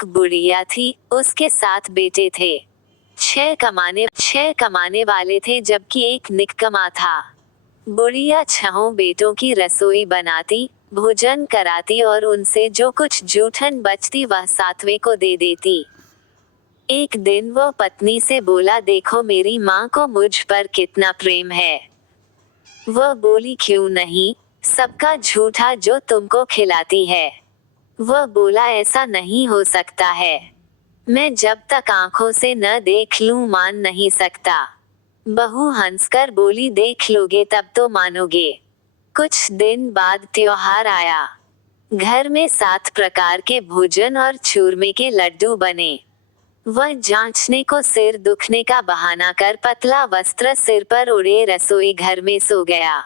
एक बुढ़िया थी, उसके 7 बेटे थे। 6 कमाने वाले थे जबकि एक निकम्मा था। बुढ़िया 6 बेटों की रसोई बनाती, भोजन कराती और उनसे जो कुछ जूठन बचती वह 7वें को दे देती। एक दिन वो पत्नी से बोला, देखो मेरी माँ को मुझ पर कितना प्रेम है। वह बोली, क्यों नहीं, सबका झूठा जो तुमको खिलाती है। वह बोला, ऐसा नहीं हो सकता है, मैं जब तक आंखों से न देख लूं मान नहीं सकता। बहू हंसकर बोली, देख लोगे तब तो मानोगे। कुछ दिन बाद त्योहार आया। घर में 7 प्रकार के भोजन और चूरमे के लड्डू बने। वह जांचने को सिर दुखने का बहाना कर पतला वस्त्र सिर पर ओढ़े रसोई घर में सो गया।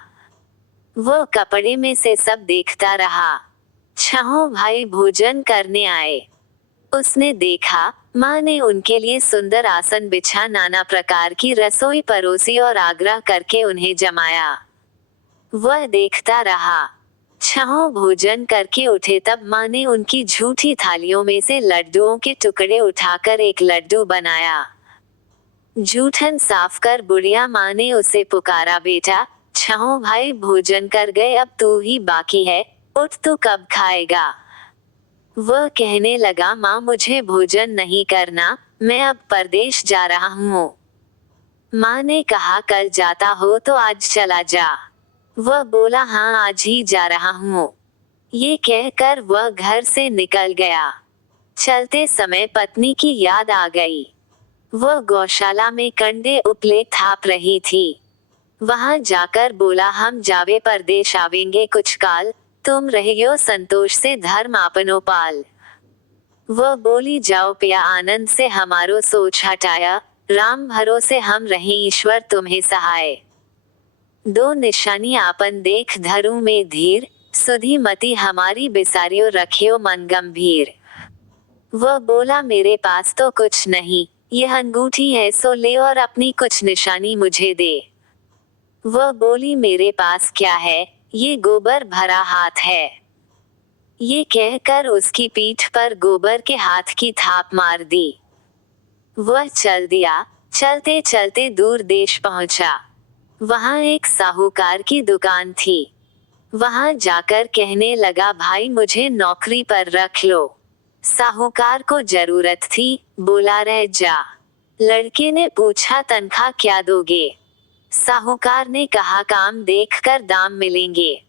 वो कपड़े में से सब देखता रहा। 6 भाई भोजन करने आए। उसने देखा, माँ ने उनके लिए सुंदर आसन बिछा नाना प्रकार की रसोई परोसी और आग्रह करके उन्हें जमाया। वह देखता रहा। 6 भोजन करके उठे तब माँ ने उनकी झूठी थालियों में से लड्डुओं के टुकड़े उठाकर एक लड्डू बनाया। जूठन साफ कर बुढ़िया माँ ने उसे पुकारा, बेटा 6 भाई भोजन कर गए, अब तू ही बाकी है, उठ तू कब खाएगा। वह कहने लगा, माँ मुझे भोजन नहीं करना, मैं अब परदेश जा रहा हूँ। माँ ने कहा, कल जाता हो तो आज चला जा। वह बोला, हाँ आज ही जा रहा हूँ। ये कहकर वह घर से निकल गया। चलते समय पत्नी की याद आ गई। वह गौशाला में कंडे उपले थाप रही थी। वहां जाकर बोला, हम जावे परदेश आवेंगे कुछ काल, तुम रहियो संतोष से धर्म आपनो पाल। वह बोली, जाओ पिया आनंद से हमारो सोच हटाया, राम भरोसे हम रहे ईश्वर तुम्हें सहाय। 2 निशानी आपन देख धरू में धीर, सुधी मति हमारी बिसारियो रखियो मन गंभीर। वह बोला, मेरे पास तो कुछ नहीं, यह अंगूठी है सो ले और अपनी कुछ निशानी मुझे दे। वह बोली, मेरे पास क्या है, ये गोबर भरा हाथ है। ये कहकर उसकी पीठ पर गोबर के हाथ की थाप मार दी। वह चल दिया। चलते चलते दूर देश पहुंचा। वहां एक साहूकार की दुकान थी। वहां जाकर कहने लगा, भाई मुझे नौकरी पर रख लो। साहूकार को जरूरत थी, बोला, रह जा। लड़के ने पूछा, तनख्वाह क्या दोगे। साहूकार ने कहा, काम देखकर दाम मिलेंगे।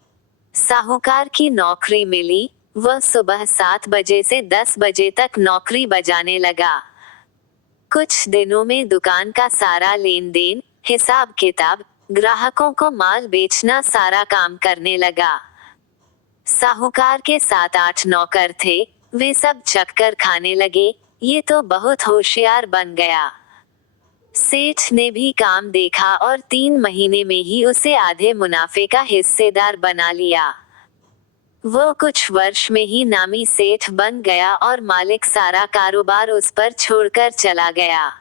साहूकार की नौकरी मिली। वह सुबह 7 बजे से 10 बजे तक नौकरी बजाने लगा। कुछ दिनों में दुकान का सारा लेन देन, हिसाब किताब, ग्राहकों को माल बेचना सारा काम करने लगा। साहूकार के 7-8 नौकर थे, वे सब चक्कर खाने लगे, ये तो बहुत होशियार बन गया। सेठ ने भी काम देखा और 3 महीने में ही उसे आधे मुनाफे का हिस्सेदार बना लिया। वो कुछ वर्ष में ही नामी सेठ बन गया और मालिक सारा कारोबार उस पर छोड़कर चला गया।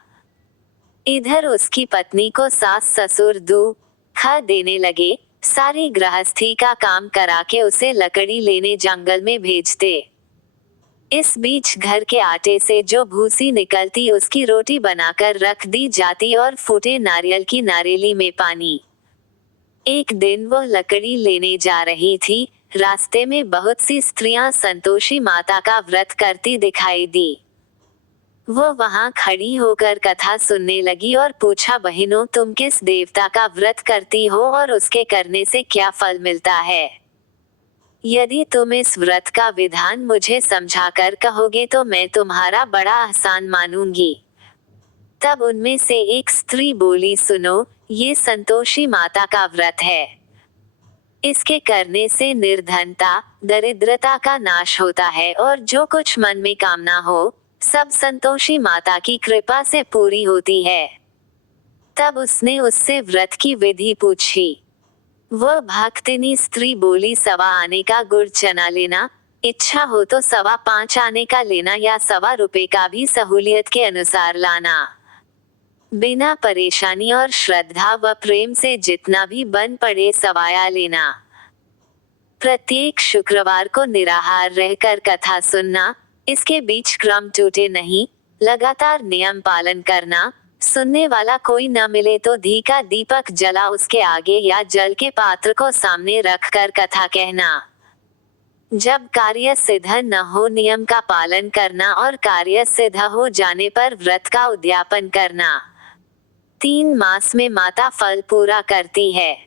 इधर उसकी पत्नी को सास ससुर दुख देने लगे, सारी गृहस्थी का काम करा के उसे लकड़ी लेने जंगल में भेजते। इस बीच घर के आटे से जो भूसी निकलती उसकी रोटी बनाकर रख दी जाती और फूटे नारियल की नारेली में पानी। एक दिन वो लकड़ी लेने जा रही थी, रास्ते में बहुत सी स्त्रियां संतोषी माता का व्रत करती दिखाई दी। वो वहां खड़ी होकर कथा सुनने लगी और पूछा, बहनों तुम किस देवता का व्रत करती हो और उसके करने से क्या फल मिलता है। यदि तुम इस व्रत का विधान मुझे समझाकर कहोगे तो मैं तुम्हारा बड़ा आसान मानूंगी। तब उनमें से एक स्त्री बोली, सुनो, ये संतोषी माता का व्रत है। इसके करने से निर्धनता, दरिद्रता का नाश होता है और जो कुछ मन में कामना हो, सब संतोषी माता की कृपा से पूरी होती है। तब उसने उससे व्रत की विधि पूछी। वह भक्तिनी स्त्री बोली, 1.25 आने का गुड़ चना लेना, इच्छा हो तो 5.25 आने का लेना या 1.25 रुपए का भी सहूलियत के अनुसार लाना। बिना परेशानी और श्रद्धा व प्रेम से जितना भी बन पड़े सवाया लेना। प्रत्येक शुक्रवार को निराहार रहकर कथा सुनना, इसके बीच क्रम टूटे नहीं, लगातार नियम पालन करना, सुनने वाला कोई न मिले तो घी का दीपक जला उसके आगे या जल के पात्र को सामने रखकर कथा कहना। जब कार्य सिद्ध न हो नियम का पालन करना और कार्य सिद्ध हो जाने पर व्रत का उद्यापन करना। 3 मास में माता फल पूरा करती है।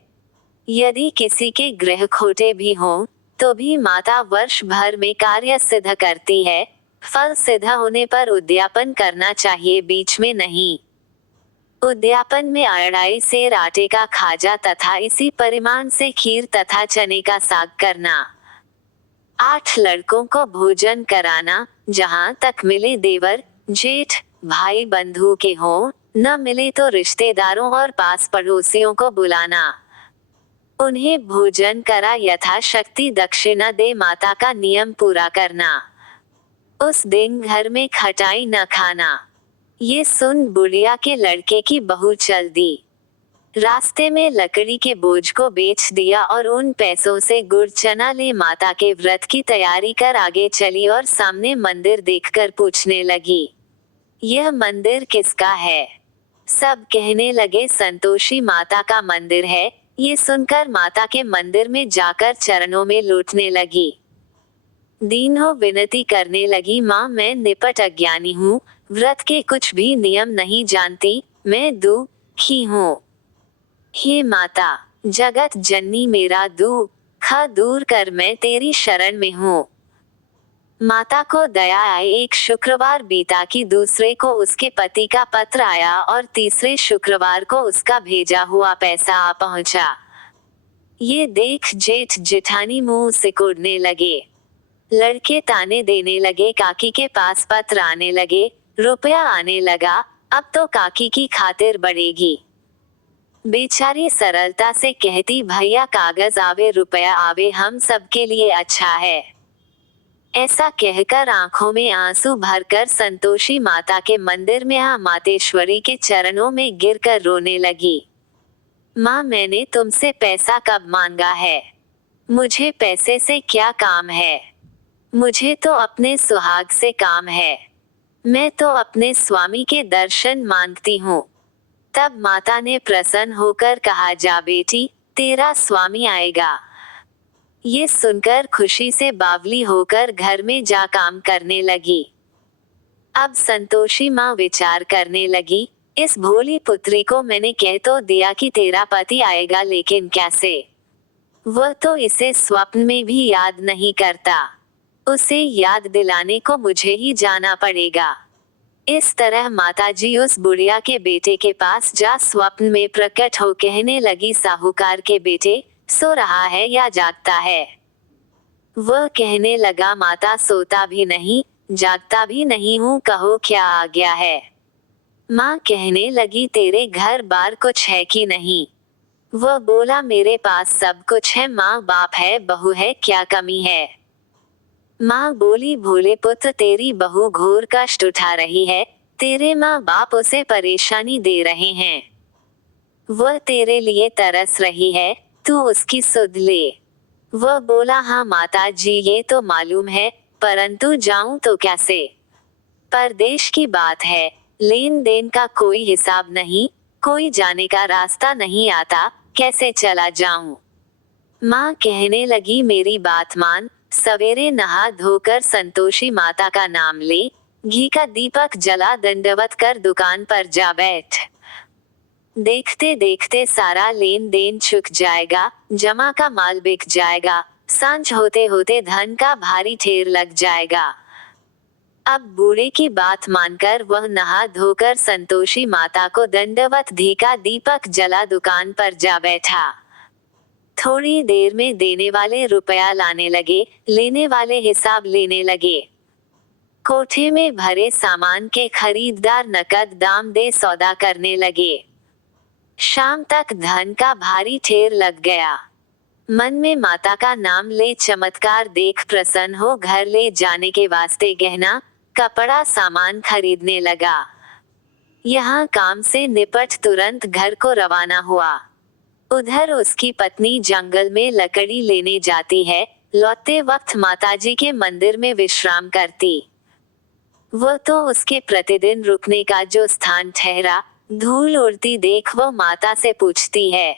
यदि किसी के ग्रह खोटे भी हों, तो भी माता वर्ष भर में कार्य सिद्ध करती है। फल सिद्ध होने पर उद्यापन करना चाहिए, बीच में नहीं। उद्यापन में अढ़ाई सेर आटे का खाजा तथा इसी परिमाण से खीर तथा चने का साग करना। 8 लड़कों को भोजन कराना, जहां तक मिले देवर, जेठ, भाई बंधु के हों, न मिले तो रिश्तेदारों और पास पड़ोसियों को बुलाना। उन्हें भोजन करा यथाशक्ति दक्षिणा दे माता का नियम पूरा करना। उस दिन घर में खटाई न खाना। ये सुन बुढ़िया के लड़के की बहू चल दी। रास्ते में लकड़ी के बोझ को बेच दिया और उन पैसों से गुड़ चना ले माता के व्रत की तैयारी कर आगे चली और सामने मंदिर देखकर पूछने लगी, यह मंदिर किसका है? सब कहने लगे संतोषी माता का मंदिर है। ये सुनकर माता के मंदिर में जाकर चरणों में लौटने लगी। दीनों विनती करने लगी, माँ मैं निपट अज्ञानी हूँ, व्रत के कुछ भी नियम नहीं जानती, मैं दुखी हूँ। हे माता, जगत जननी मेरा दुख दूर कर, मैं तेरी शरण में हूँ। माता को दया आई। एक शुक्रवार बीता कि दूसरे को उसके पति का पत्र आया और तीसरे शुक्रवार को उसका भेजा हुआ पैसा आ पहुंचा। ये देख जेठ जेठानी मुंह सिकुड़ने लगे। लड़के ताने देने लगे, काकी के पास पत्र आने लगे, रुपया आने लगा, अब तो काकी की खातिर बढ़ेगी। बेचारी सरलता से कहती, भैया कागज आवे रुपया आवे, हम सबके लिए अच्छा है। ऐसा कहकर आंखों में आंसू भरकर संतोषी माता के मंदिर में मातेश्वरी के चरणों में गिरकर रोने लगी। माँ मैंने तुमसे पैसा कब मांगा है? मुझे पैसे से क्या काम है? मुझे तो अपने सुहाग से काम है। मैं तो अपने स्वामी के दर्शन मांगती हूँ। तब माता ने प्रसन्न होकर कहा, जा बेटी, तेरा स्वामी आएगा। ये सुनकर खुशी से बावली होकर घर में जा काम करने लगी। अब संतोषी माँ विचार करने लगी, इस भोली पुत्री को मैंने कह तो दिया कि तेरा पति आएगा, लेकिन कैसे? वह तो इसे स्वप्न में भी याद नहीं करता। उसे याद दिलाने को मुझे ही जाना पड़ेगा। इस तरह माताजी उस बुढ़िया के बेटे के पास जा स्वप्न में प्रकट हो कहने लगी, साहूकार के बेटे, सो रहा है या जागता है? वह कहने लगा, माता सोता भी नहीं, जागता भी नहीं हूँ, कहो क्या आ गया है? माँ कहने लगी, तेरे घर बार कुछ है कि नहीं? वह बोला, मेरे पास सब कुछ है, माँ बाप है, बहू है, क्या कमी है? माँ बोली, भोले पुत्र, तेरी बहू घोर कष्ट उठा रही है, तेरे माँ बाप उसे परेशानी दे रहे हैं। वह तेरे लिए तरस रही है, तू उसकी सुध ले। वह बोला, हाँ माता जी ये तो मालूम है, परंतु जाऊं तो कैसे? परदेश की बात है, लेन देन का कोई हिसाब नहीं, कोई जाने का रास्ता नहीं आता, कैसे चला जाऊं? माँ कहने लगी, मेरी बात मान, सवेरे नहा धोकर संतोषी माता का नाम ले, घी का दीपक जला दंडवत कर दुकान पर जा बैठ। देखते देखते सारा लेन देन चुक जाएगा, जमा का माल बिक जाएगा, सांझ होते होते धन का भारी ढेर लग जाएगा। अब बूढ़े की बात मानकर वह नहा धोकर संतोषी माता को दंडवत घी का दीपक जला दुकान पर जा बैठा। थोड़ी देर में देने वाले रुपया लाने लगे, लेने वाले हिसाब लेने लगे। कोठे में भरे सामान के खरीददार नकद दाम दे सौदा करने लगे। शाम तक धन का भारी ढेर लग गया। मन में माता का नाम ले चमत्कार देख प्रसन्न हो घर ले जाने के वास्ते गहना कपड़ा सामान खरीदने लगा। यहाँ काम से निपट तुरंत घर को रवाना हुआ। उधर उसकी पत्नी जंगल में लकड़ी लेने जाती है, लौटते वक्त माताजी के मंदिर में विश्राम करती। वो तो उसके प्रतिदिन रुकने का जो स्थान ठहरा, धूल उड़ती देख वो माता से पूछती है,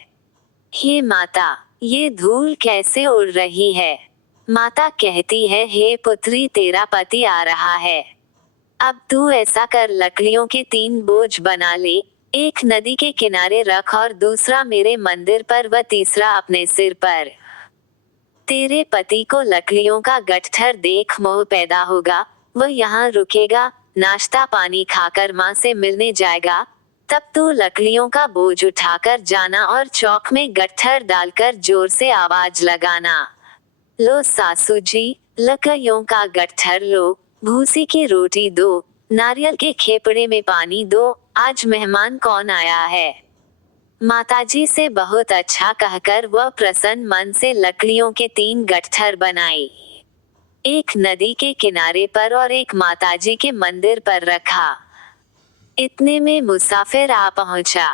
हे माता, ये धूल कैसे उड़ रही है? माता कहती है, हे पुत्री, तेरा पति आ रहा है। अब तू ऐसा कर, लकड़ियों के 3 बोझ बना ले, एक नदी के किनारे रख और दूसरा मेरे मंदिर पर व तीसरा अपने सिर पर। तेरे पति को लकड़ियों का गट्ठर देख मोह पैदा होगा, वह यहाँ रुकेगा, नाश्ता पानी खाकर माँ से मिलने जाएगा, तब तू लकड़ियों का बोझ उठाकर जाना और चौक में गट्ठर डालकर जोर से आवाज लगाना, लो सासू जी, लकड़ियों का गट्ठर लो, भूसी की रोटी दो, नारियल के खेपड़े में पानी दो, आज मेहमान कौन आया है? माताजी से बहुत अच्छा कहकर वह प्रसन्न मन से लकड़ियों के 3 गट्ठर बनाई, एक नदी के किनारे पर और एक माताजी के मंदिर पर रखा। इतने में मुसाफिर आ पहुंचा।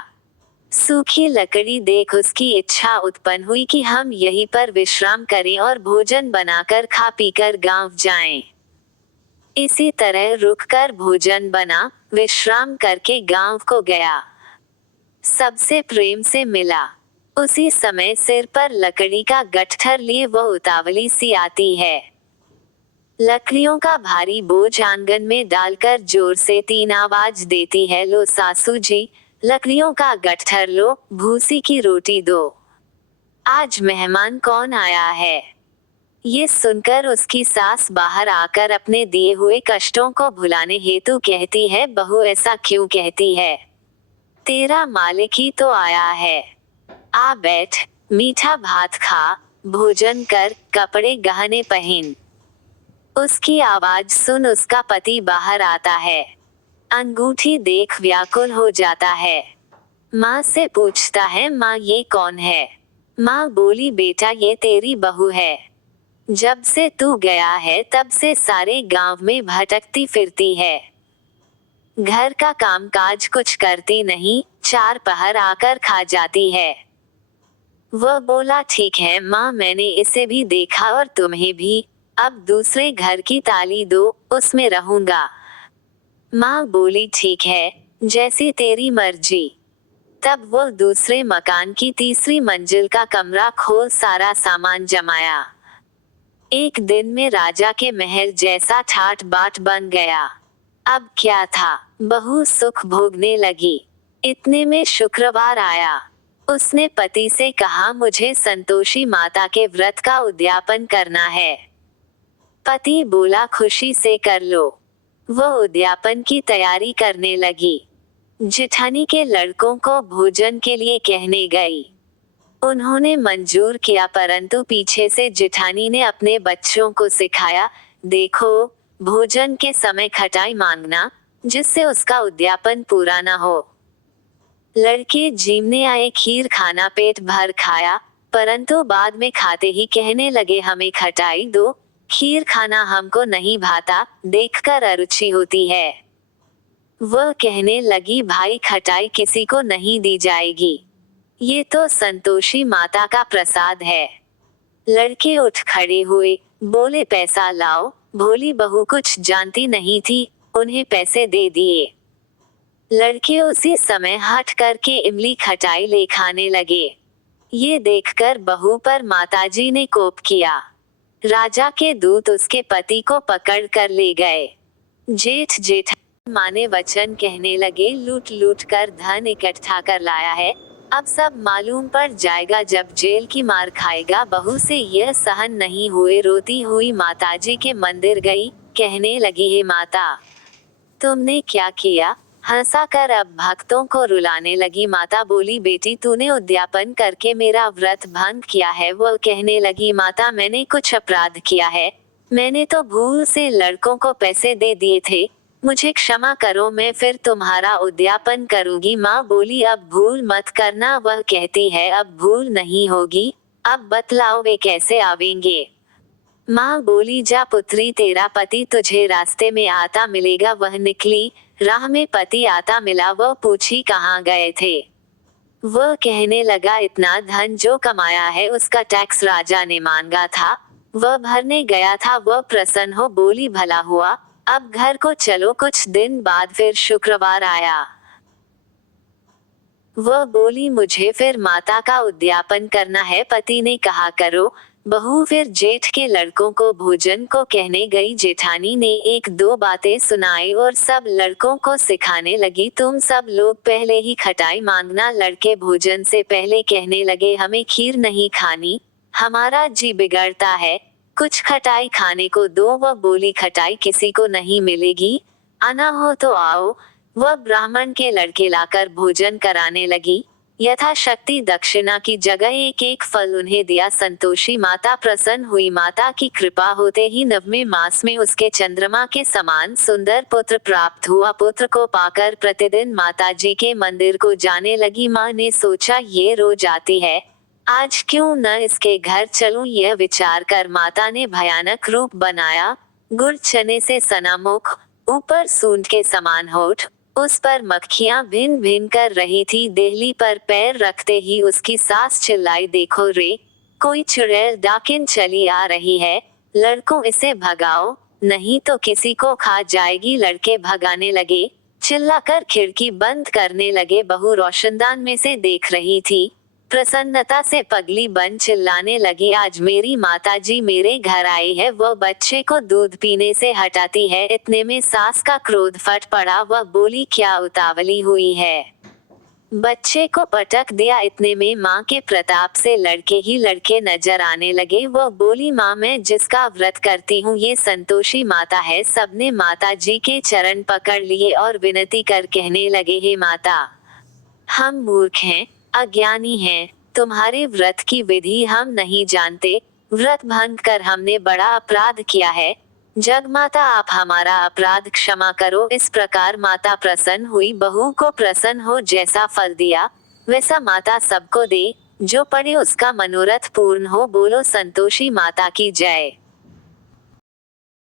सूखी लकड़ी देख उसकी इच्छा उत्पन्न हुई कि हम यहीं पर विश्राम करें और भोजन बनाकर खा पीकर गांव जाएं। इसी तरह रुककर भोजन बना, विश्राम करके गांव को गया। सबसे प्रेम से मिला। उसी समय सिर पर लकड़ी का गट्ठर लिए वह उतावली सी आती है। लकड़ियों का भारी बोझ आंगन में डालकर जोर से 3 आवाज देती है, लो सासू जी, लकड़ियों का गट्ठर लो, भूसी की रोटी दो, आज मेहमान कौन आया है? ये सुनकर उसकी सास बाहर आकर अपने दिए हुए कष्टों को भुलाने हेतु कहती है, बहू ऐसा क्यों कहती है? तेरा मालिक ही तो आया है। आ बैठ, मीठा भात खा, भोजन कर, कपड़े गहने पहन। उसकी आवाज सुन उसका पति बाहर आता है। अंगूठी देख व्याकुल हो जाता है। माँ से पूछता है, माँ ये कौन है? माँ बोली, बेटा ये तेरी बहू है। जब से तू गया है तब से सारे गांव में भटकती फिरती है। घर का कामकाज कुछ करती नहीं, 4 पहर आकर खा जाती है। वह बोला, ठीक है माँ, मैंने इसे भी देखा और तुम्हें भी, अब दूसरे घर की ताली दो, उसमें रहूंगा। माँ बोली, ठीक है, जैसी तेरी मर्जी। तब वो दूसरे मकान की तीसरी मंजिल का कमरा खोल सारा सामान जमाया। एक दिन में राजा के महल जैसा ठाट बाट बन गया। अब क्या था, बहू सुख भोगने लगी। इतने में शुक्रवार आया। उसने पति से कहा, मुझे संतोषी माता के व्रत का उद्यापन करना है। पति बोला, खुशी से कर लो। वह उद्यापन की तैयारी करने लगी। जेठानी के लड़कों को भोजन के लिए कहने गई। उन्होंने मंजूर किया, परंतु पीछे से जेठानी ने अपने बच्चों को सिखाया, देखो, भोजन के समय खटाई मांगना, जिससे उसका उद्यापन पूरा न हो। लड़के जीमने आए, खीर खाना पेट भर खाया, परंतु बाद में खाते ही कहने लगे, हमें खटाई दो, खीर खाना हमको नहीं भाता, देखकर अरुचि होती है। वह कहने लगी, भाई खटाई किसी को नहीं दी जाएगी, ये तो संतोषी माता का प्रसाद है। लड़के उठ खड़े हुए, बोले, पैसा लाओ। भोली बहू कुछ जानती नहीं थी, उन्हें पैसे दे दिए। लड़के उसी समय हट करके इमली खटाई ले खाने लगे। ये देखकर बहू पर माताजी ने कोप किया। राजा के दूत उसके पति को पकड़ कर ले गए। जेठ माने वचन कहने लगे, लूट लूट कर धन इकट्ठा कर लाया है, अब सब मालूम पड़ जाएगा जब जेल की मार खाएगा। बहू से यह सहन नहीं हुए रोती हुई माताजी के मंदिर गई, कहने लगी, हे माता, तुमने क्या किया? हंसा कर अब भक्तों को रुलाने लगी। माता बोली, बेटी तूने उद्यापन करके मेरा व्रत भंग किया है। वह कहने लगी, माता मैंने कुछ अपराध किया है, मैंने तो भूल से लड़कों को पैसे दे दिए थे, मुझे क्षमा करो, मैं फिर तुम्हारा उद्यापन करूंगी। माँ बोली, अब भूल मत करना। वह कहती है, अब भूल नहीं होगी, अब बतलाओ वे कैसे आवेंगे? माँ बोली, जा पुत्री, तेरा पति तुझे रास्ते में आता मिलेगा। वह निकली, राह में पति आता मिला। वह पूछी, कहाँ गए थे? वह कहने लगा, इतना धन जो कमाया है उसका टैक्स राजा ने मांगा था, वह भरने गया था। वह प्रसन्न हो बोली, भला हुआ, अब घर को चलो। कुछ दिन बाद फिर शुक्रवार आया। वह बोली, मुझे फिर माता का उद्यापन करना है। पति ने कहा, करो। बहू फिर जेठ के लड़कों को भोजन को कहने गई। जेठानी ने एक दो बातें सुनाई और सब लड़कों को सिखाने लगी, तुम सब लोग पहले ही खटाई मांगना। लड़के भोजन से पहले कहने लगे, हमें खीर नहीं खानी, हमारा जी बिगड़ता है, कुछ खटाई खाने को दो। वह बोली, खटाई किसी को नहीं मिलेगी, आना हो तो आओ। वह ब्राह्मण के लड़के लाकर भोजन कराने लगी। यथाशक्ति दक्षिणा की जगह एक एक फल उन्हें दिया। संतोषी माता प्रसन्न हुई। माता की कृपा होते ही 9वें मास में उसके चंद्रमा के समान सुंदर पुत्र प्राप्त हुआ। पुत्र को पाकर प्रतिदिन माता जी के मंदिर को जाने लगी। माँ ने सोचा, ये रोज आती है, आज क्यों न इसके घर चलूं। यह विचार कर माता ने भयानक रूप बनाया। गुड़ चने से सना मुख, ऊपर सूंड के समान होठ, उस पर मक्खियां भिन भिन कर रही थी। देहली पर पैर रखते ही उसकी सास चिल्लाई, देखो रे, कोई चुड़ैल डाकिन चली आ रही है, लड़कों इसे भगाओ, नहीं तो किसी को खा जाएगी। लड़के भगाने लगे, चिल्लाकर खिड़की बंद करने लगे। बहू रोशनदान में से देख रही थी, प्रसन्नता से पगली बन चिल्लाने लगी, आज मेरी माताजी मेरे घर आई है, वह बच्चे को दूध पीने से हटाती है। इतने में सास का क्रोध फट पड़ा। वह बोली, क्या उतावली हुई है, बच्चे को पटक दिया। इतने में माँ के प्रताप से लड़के ही लड़के नजर आने लगे। वह बोली, माँ मैं जिसका व्रत करती हूँ ये संतोषी माता है। सबने माता जी के चरण पकड़ लिए और विनती कर कहने लगे, हे माता, हम मूर्ख हैं, अज्ञानी हैं, तुम्हारे व्रत की विधि हम नहीं जानते, व्रत भंग कर हमने बड़ा अपराध किया है, जगमाता आप हमारा अपराध क्षमा करो। इस प्रकार माता प्रसन्न हुई। बहू को प्रसन्न हो, जैसा फल दिया वैसा माता सबको दे, जो पढ़े उसका मनोरथ पूर्ण हो। बोलो संतोषी माता की जय।